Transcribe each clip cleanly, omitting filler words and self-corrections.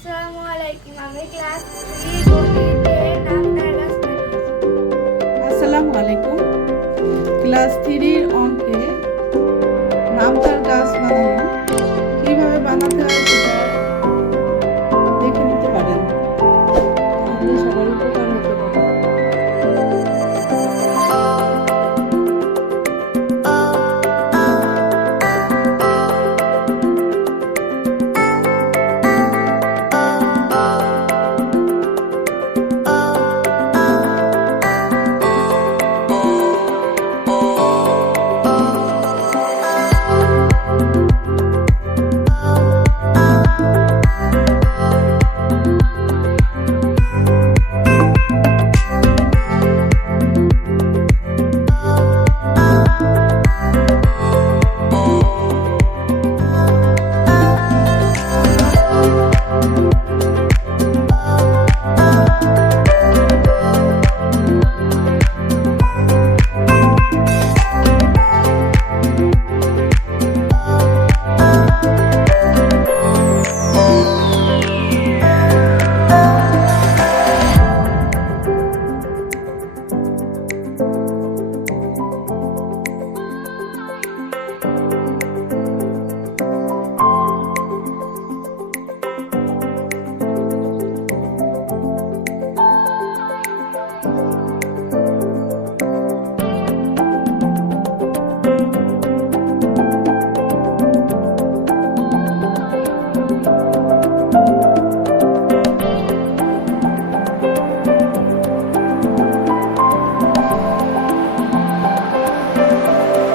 আসসালামু আলাইকুম। আমি ক্লাস 3 গণিতে নামতার গাছ বানিয়েছি। আসসালামু আলাইকুম। ক্লাস 3 অঙ্কে নামতার গাছ বানানো কিভাবে বানাতে হয় সেটা দেখে নিতে পারেন, তাহলে সবার উপকার হতে পারে।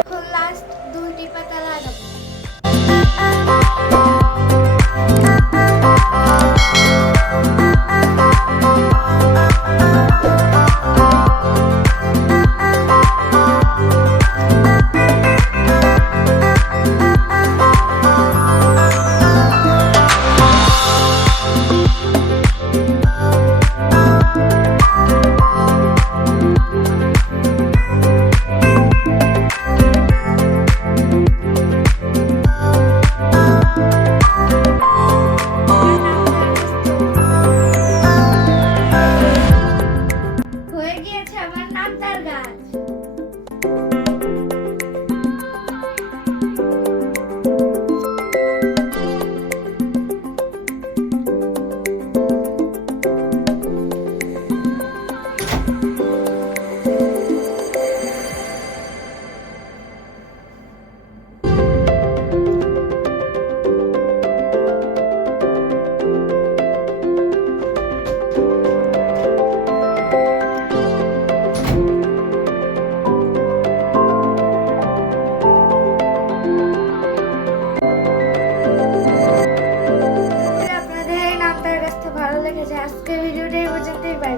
এখন লাস্ট দুটি পাতা লাগাবো। হয়ে গিয়েছে আমার নামতার গাছ। আপনাদের এই নামতার গাছটা ভালো লেগেছে, আজকের ভিডিওটা এই পর্যন্তই। বাই।